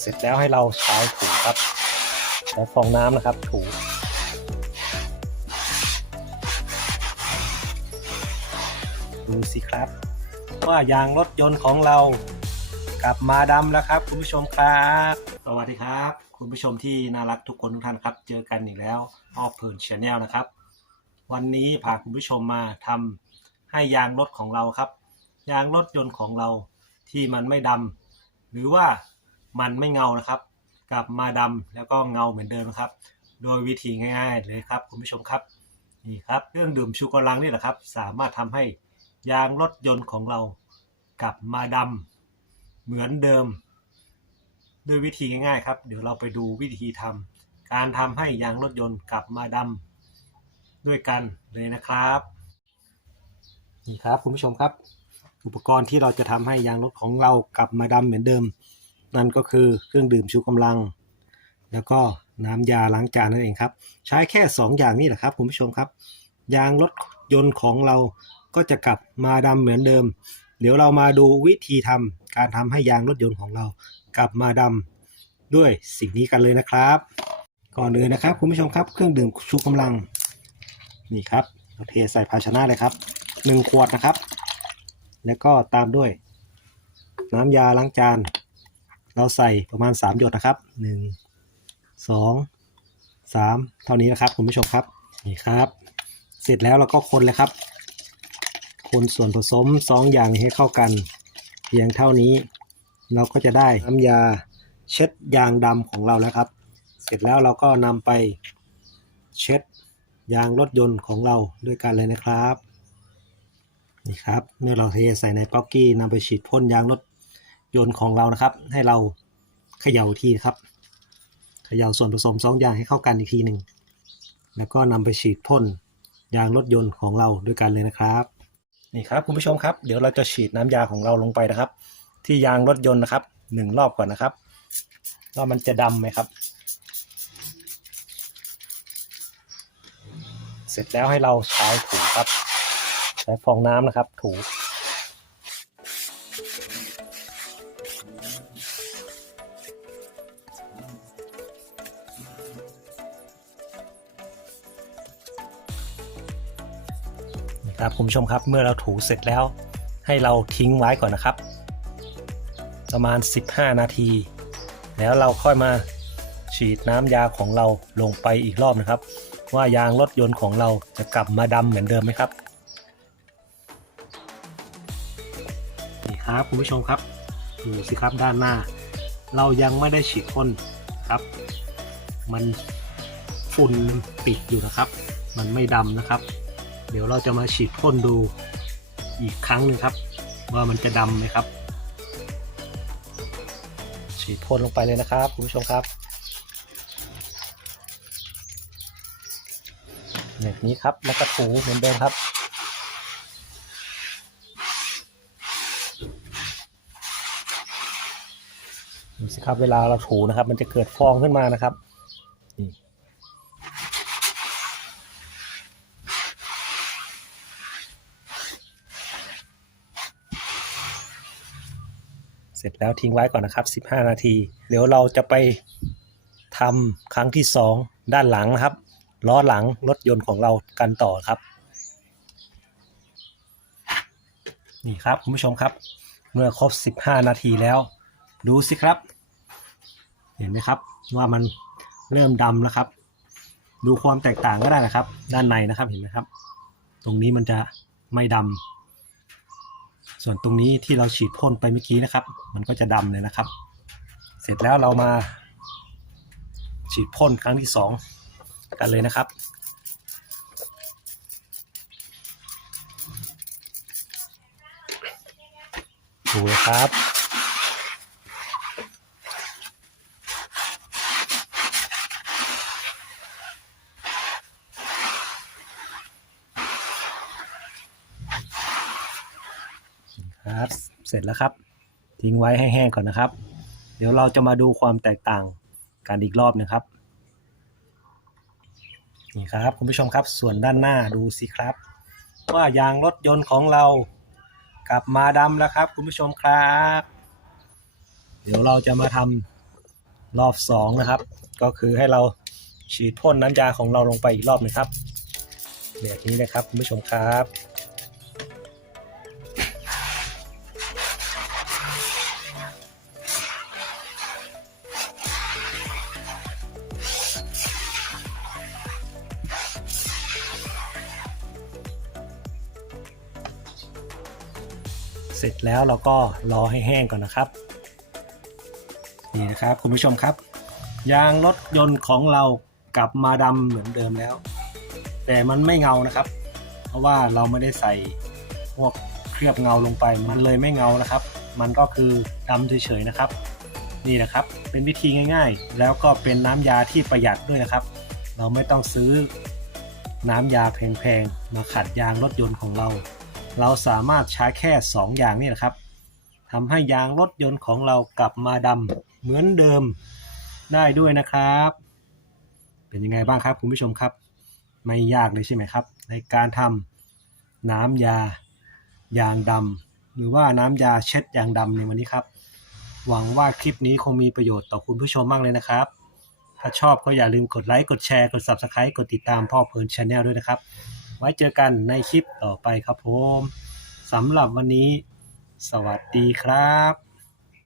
เสร็จแล้วให้เราใช้ถูครับใช้ฟองน้ำนะครับถูดูสิครับ ว่ายางรถยนต์ของเรากลับมาดำแล้วครับ คุณผู้ชมครับ สวัสดีครับ คุณผู้ชมที่น่ารักทุกคนทุกท่านครับ เจอกันอีกแล้วออฟเพลินชาแนลนะครับ วันนี้พาคุณผู้ชมมาทำให้ยางรถของเราครับ ยางรถยนต์ของเราที่มันไม่ดำหรือว่ามันไม่เงานะครับ กลับมาดำแล้วก็เงาเหมือนเดิมครับ โดยวิธีง่าย ๆ เลยครับ คุณผู้ชมครับนี่ครับเครื่องดื่มชูกำลังนี่แหละครับ สามารถทำให้ยางรถยนต์ของเรากลับมาดำเหมือนเดิม ด้วยวิธีง่ายๆครับ เดี๋ยวเราไปดูวิธีทำการทำให้ยางรถยนต์กลับมาดำ ด้วยกันเลยนะครับ นี่ครับคุณผู้ชมครับ อุปกรณ์ที่เราจะทำให้ยางรถของเรากลับมาดำเหมือนเดิม นั่นก็คือเครื่องดื่มชูกำลัง แล้วก็น้ำยาล้างจานนั่นเองครับ ใช้แค่ 2 อย่างนี้แหละครับคุณผู้ชมครับ ยางรถยนต์ของเราก็จะกลับมาดำเหมือนเดิม เดี๋ยวเรามาดูวิธีทำการทำให้ยางรถยนต์ของเรา กลับมาดำด้วยสิ่งนี้กันเลยนะครับ ก่อนอื่นนะครับคุณผู้ชมครับเครื่องดื่มชูกำลัง นี่ครับเราเทใส่ภาชนะเลยครับหนึ่งขวดนะครับ แล้วก็ตามด้วย น้ำยาล้างจาน เราใส่ประมาณ 3 หยดนะครับ 1 2 3 เท่านี้นะครับคุณผู้ชมครับนี่ครับ เสร็จแล้วเราก็คนเลยครับ คนส่วนผสม 2 อย่างให้เข้ากัน เพียงเท่านี้ เราก็จะได้น้ำยาเช็ดยางดำของเราแล้วครับ เสร็จแล้วเราก็นำไปเช็ด ยางรถยนต์ของเราด้วยกันเลยนะครับนี่ครับ เมื่อเราเทใส่ในป๊อกกี้นำไปฉีดพ่นยางรถยนต์ของเรานะครับ ให้เราเขย่าทีครับเขย่าส่วนผสมสองอย่างให้เข้ากันอีกทีหนึ่งแล้วก็นำไปฉีดพ่นยางรถยนต์ของเราด้วยกันเลยนะครับนี่ครับคุณผู้ชมครับ เดี๋ยวเราจะฉีดน้ำยาของเราลงไปนะครับ ที่ยางรถยนต์นะครับหนึ่งรอบก่อนนะครับว่ามันจะดำไหมครับ เสร็จแล้วให้เราใช้ถูครับ ใช้ฟองน้ำนะครับ ถูนะครับคุณผู้ชมครับเมื่อเราถูเสร็จแล้วให้เราทิ้งไว้ก่อนนะครับ ประมาณ 15 นาที แล้วเราค่อยมาฉีดน้ำยาของเราลงไปอีกรอบนะครับ ว่ายางรถยนต์ของเราจะกลับมาดำเหมือนเดิมไหมครับนี่ครับคุณผู้ชมครับดูสิครับด้านหน้า เรายังไม่ได้ฉีดพ่นครับ มันฝุ่นปิดอยู่นะครับ มันไม่ดำนะครับ เดี๋ยวเราจะมาฉีดพ่นดูอีกครั้งหนึ่งครับ ว่ามันจะดำไหมครับ ฉีดพ่นลงไปเลยนะครับคุณผู้ชมครับ แบบนี้ครับ แล้วก็ถูเหมือนเดิมครับ ดูสิครับเวลาเราถูนะครับ มันจะเกิดฟองขึ้นมานะครับนี่เสร็จแล้วทิ้งไว้ก่อนนะครับ 15 นาที เดี๋ยวเราจะไปทำครั้งที่ 2 ด้านหลังนะครับ ล้อหลังรถยนต์ของเรากันต่อครับ นี่ครับคุณผู้ชมครับ เมื่อครบ 15 นาทีแล้ว ดูสิครับ เห็นไหมครับว่ามันเริ่มดำแล้วครับ ดูความแตกต่างก็ได้นะครับ ด้านในนะครับเห็นไหมครับ ตรงนี้มันจะไม่ดำส่วนตรงนี้ที่เราฉีดพ่นไปเมื่อกี้นะครับ มันก็จะดำเลยนะครับ เสร็จแล้วเรามาฉีดพ่นครั้งที่สอง กันเลยนะครับ ดูครับครับเสร็จแล้วครับ ทิ้งไว้ให้แห้งก่อนนะครับ เดี๋ยวเราจะมาดูความแตกต่างกันอีกรอบนะครับ นี่ครับคุณผู้ชมครับส่วนด้านหน้าดูสิครับ ว่ายางรถยนต์ของเรากลับมาดำแล้วครับ คุณผู้ชมครับ เดี๋ยวเราจะมาทำรอบสองนะครับ ก็คือให้เราฉีดพ่นน้ำยาของเราลงไปอีกรอบหนึงครับแบบนี้นะครับคุณผู้ชมครับ เสร็จแล้วเราก็รอให้แห้งก่อนนะครับ นี่นะครับคุณผู้ชมครับ ยางรถยนต์ของเรากลับมาดำเหมือนเดิมแล้ว แต่มันไม่เงานะครับ เพราะว่าเราไม่ได้ใส่พวกเคลือบเงาลงไป มันเลยไม่เงานะครับ มันก็คือดำเฉยๆนะครับ นี่นะครับ เป็นวิธีง่าย ๆ แล้วก็เป็นน้ำยาที่ประหยัดด้วยนะครับ เราไม่ต้องซื้อน้ำยาแพงๆมาขัดยางรถยนต์ของเรา เราสามารถใช้แค่ 2 อย่างนี่นะครับทำให้ยางรถยนต์ของเรากลับมาดำเหมือนเดิมได้ด้วยนะครับ เป็นยังไงบ้างครับคุณผู้ชมครับ ไม่ยากเลยใช่ไหมครับ ในการทำน้ำยายางดำหรือว่าน้ำยาเช็ดยางดำในวันนี้ครับ หวังว่าคลิปนี้คงมีประโยชน์ต่อคุณผู้ชมมากเลยนะครับ ถ้าชอบก็อย่าลืมกดไลค์กดแชร์กด Subscribe กดติดตามพ่อเพลินชาแนลด้วยนะครับ ไว้เจอกันในคลิปต่อไปครับผมสำหรับวันนี้ สวัสดีครับ